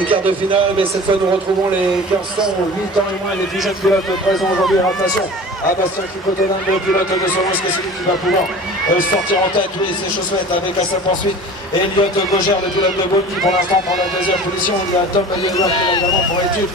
des quarts de finale, mais cette fois nous retrouvons les garçons 8 ans et moins, les plus jeunes pilotes présents aujourd'hui à l'attention. Bastien Kikotonin, le pilote de Soros, c'est celui qui va pouvoir sortir en tête, oui, ses chaussettes avec à sa poursuite. Et Elliott Gauger, le pilote de Beaune, qui pour l'instant prend la deuxième position. Il y a Tom Liégoire qui est évidemment pour étude.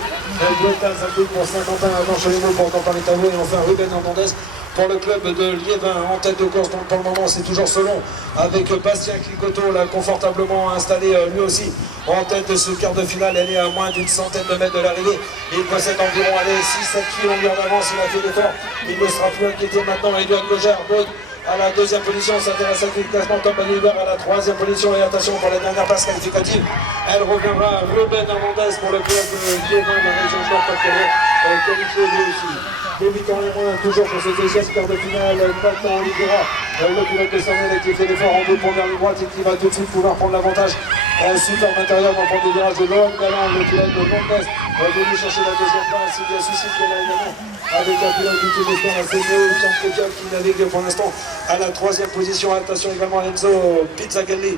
Guetta Zalbouk pour Saint-Quentin, Adam Chelémaux pour Quentin Métavaux et enfin Ruben Hernandez pour le club de Liévin en tête de course. Donc pour le moment c'est toujours Selon avec Bastien Kikoto là confortablement installé lui aussi en tête de ce quart de finale. Elle est à moins d'une centaine de mètres de l'arrivée. Il possède environ 6-7 longueurs d'avance. Il a fait l'effort. Il ne sera plus inquiété maintenant. Elliott Gauger à la deuxième position, s'intéresse à le classement. Tom Liégoire à la troisième position. Et attention pour la dernière place qualificative. Elle reviendra à Ruben Hernandez pour le club de Liévin de la région de Nord-Pas-de-Calais, qualifié lui aussi. Débutant les moins, toujours pour ce deuxième quart de finale, Nathan Oliveira, le pilote de Samuel qui fait l'effort en bout pour dernière droite et qui va tout de suite pouvoir prendre l'avantage. Super intérieur dans le premier virage de Laurent Galland, le pilote de Montes, venu chercher la deuxième place. Il y a Souci qui est là également, avec un pilote du Team Espoir assez néo, qui navigue pour l'instant à la troisième position. Attention également à Enzo Pizzagalli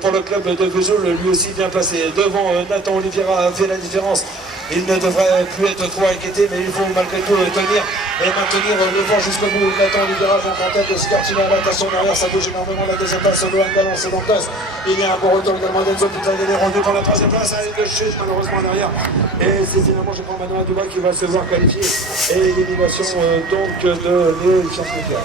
pour le club de Vesoul, lui aussi bien placé. Devant Nathan Oliveira a fait la différence. Il ne devrait plus être trop inquiété, mais il faut malgré tout tenir et maintenir le vent jusqu'au bout. Nathan Oliveira donc en tête de ce quartier-là. Attention derrière, ça bouge énormément. La deuxième place, Lohan Galland, c'est Montes. Il y a un bon retour également d'Enzo Pizzagalli rendu pour la troisième place avec le chute malheureusement derrière. Et c'est finalement, je crois, Manuel Dubois qui va se voir qualifié. Et élimination donc de Léo Chafnecker.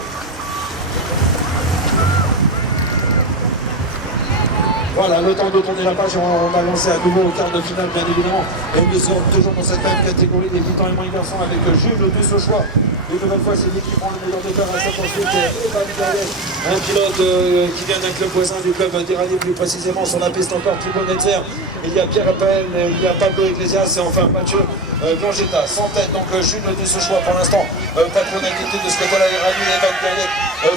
Voilà, le temps de tourner la page, on va lancer à nouveau au quart de finale, bien évidemment. Et nous sommes toujours dans cette même catégorie des 8 ans et moins garçons avec Jules Dussochois. Une nouvelle fois, c'est lui qui prend le meilleur départ à sa poursuite. Evan Gaillet, un pilote qui vient d'un club voisin du club d'Irani, plus précisément sur la piste encore, Thibaut Netzer. Il y a Pierre Appel, il y a Pablo Iglesias et enfin Mathieu Blangetta. Sans tête, donc Jules Dussochois pour l'instant. Pas trop d'inquiétude de ce côté-là, Irani et Evan Gaillet.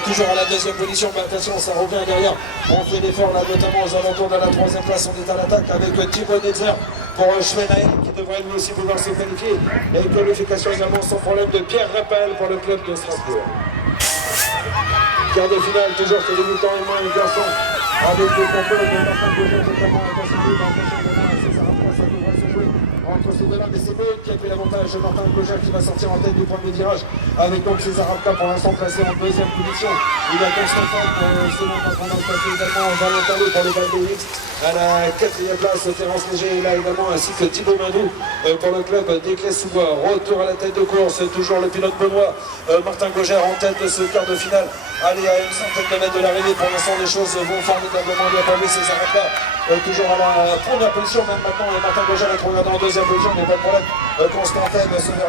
Toujours à la deuxième position, mais attention, ça revient derrière. On fait l'effort là, notamment aux alentours de la troisième place. On est à l'attaque avec Thibaut Netzer pour Schwenaïn qui devrait lui aussi pouvoir se qualifier. Et qualification également sans problème de Pierre Rappel pour le club de Strasbourg. Quart de finale, toujours chez les débutants et moins les garçons, avec le contrôle de Martin Gauger totalement intercédé dans le prochain moment. Ça devrait se jouer entre ces deux-là, mais c'est Beaune qui a pris l'avantage. Martin Gauger qui va sortir en tête du premier virage, avec donc César Rapka pour l'instant placé en deuxième position. Il a Constantin selon qu'on a placé également Valentin pour les Valdéix. À la quatrième place, Terence Léger est là également, ainsi que Thibaut Mandou pour le club d'Éclès-sous-Bois. Retour à la tête de course, toujours le pilote benoît, Martin Gauger en tête de ce quart de finale. Allez, à une centaine de mètres de l'arrivée, pour l'instant les choses vont formidablement bien pour lui. César Rapka toujours à la première position, même maintenant Martin Gauger est regardé en deuxième position, mais pas de problème. Constantin se verra